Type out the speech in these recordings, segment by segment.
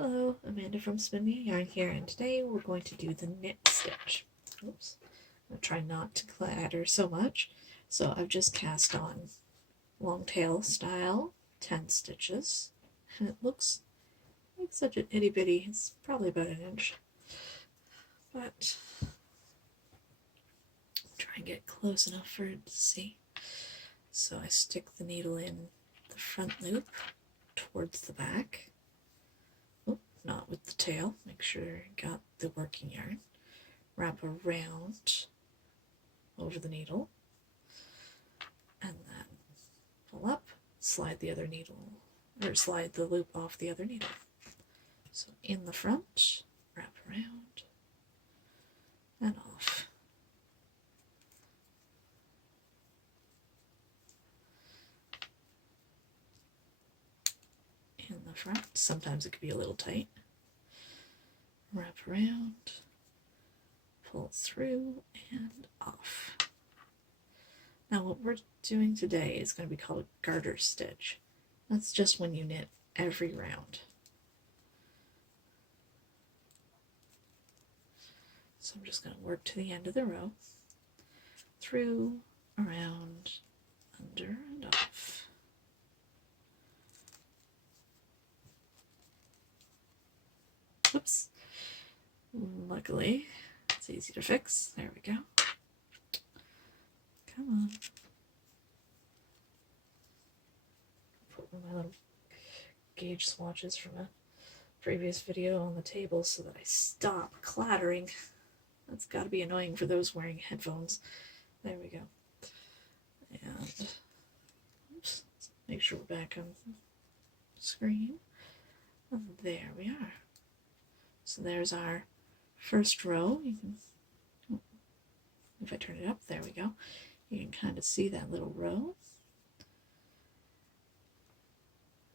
Hello, Amanda from Spin Me a Yarn here, and today we're going to do the knit stitch. Oops, I'm going to try not to clatter so much. So I've just cast on long tail style 10 stitches, and it looks like such an itty bitty, it's probably about an inch, but I'll try and get close enough for it to see. So I stick the needle in the front loop towards the back. Not with the tail, make sure you got the working yarn. Wrap around over the needle, and then pull up, slide the other needle, or slide the loop off the other needle. So in the front, wrap around, and off. In the front, sometimes it could be a little tight. Wrap around, pull through, and off. Now what we're doing today is going to be called a garter stitch. That's just when you knit every round. So I'm just going to work to the end of the row, through, around, under, and off. Whoops. Luckily, it's easy to fix. There we go. Come on. Put my little gauge swatches from a previous video on the table so that I stop clattering. That's got to be annoying for those wearing headphones. There we go. And oops, make sure we're back on the screen. And there we are. So there's our first row. You can, if I turn it up, there we go. You can kind of see that little row.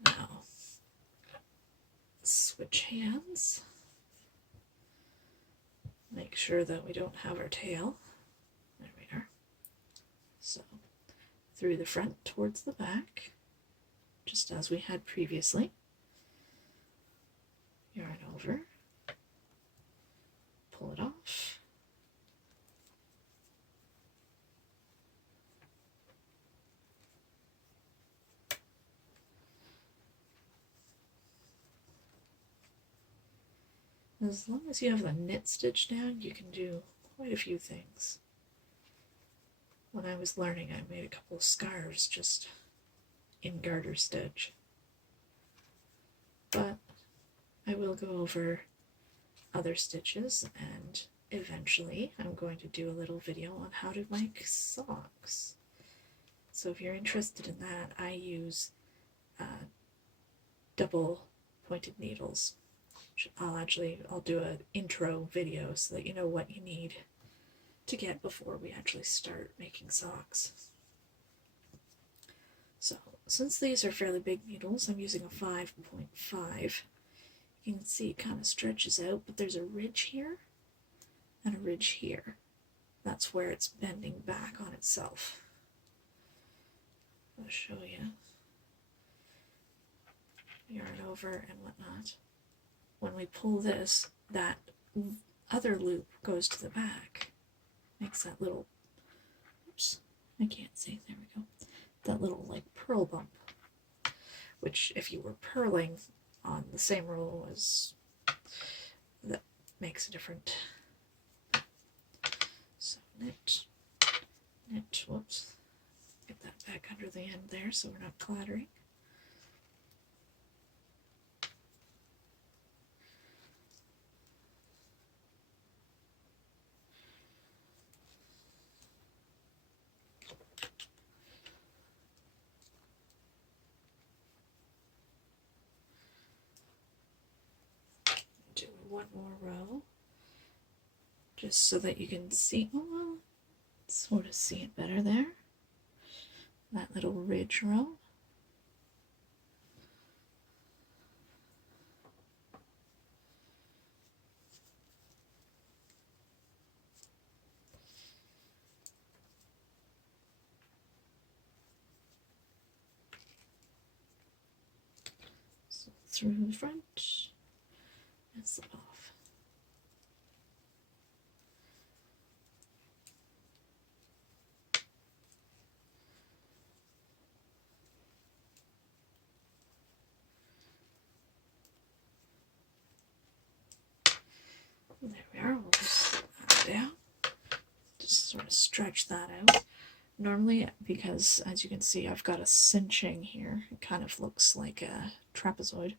Now, switch hands. Make sure that we don't have our tail. There we are. So, through the front towards the back, just as we had previously. Yarn over. Pull it off. As long as you have the knit stitch down, you can do quite a few things. When I was learning, I made a couple of scarves just in garter stitch. But I will go over other stitches, and eventually I'm going to do a little video on how to make socks. So if you're interested in that, I use double pointed needles. I'll do an intro video so that you know what you need to get before we actually start making socks. So since these are fairly big needles, I'm using a 5.5. You can see it kind of stretches out, but there's a ridge here and a ridge here. That's where it's bending back on itself. I'll show you. Yarn over and whatnot. When we pull this, that other loop goes to the back. Makes that little, oops, I can't see, there we go. That little like purl bump, which if you were purling on the same row as, that makes a different. So knit, whoops, get that back under the end there so we're not clattering. Do one more row, just so that you can see, oh, well, sort of see it better there. That little ridge row. So through the front, slip off. There we are. We'll just slip that down. Just sort of stretch that out. Normally, because as you can see, I've got a cinching here. It kind of looks like a trapezoid.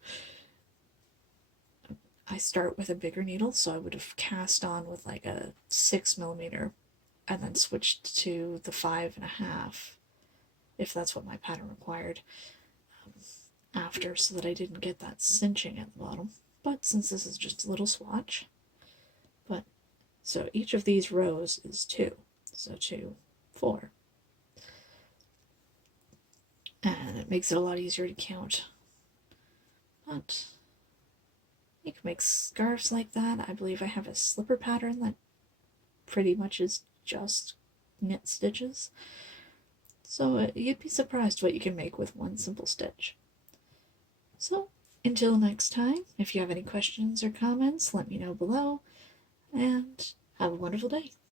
I start with a bigger needle, so I would have cast on with like a 6mm and then switched to the 5.5 if that's what my pattern required after, so that I didn't get that cinching at the bottom. But since this is just a little swatch, so each of these rows is 2, so 2, 4. And it makes it a lot easier to count. But you can make scarves like that. I believe I have a slipper pattern that pretty much is just knit stitches. So you'd be surprised what you can make with one simple stitch. So until next time, if you have any questions or comments, let me know below, and have a wonderful day.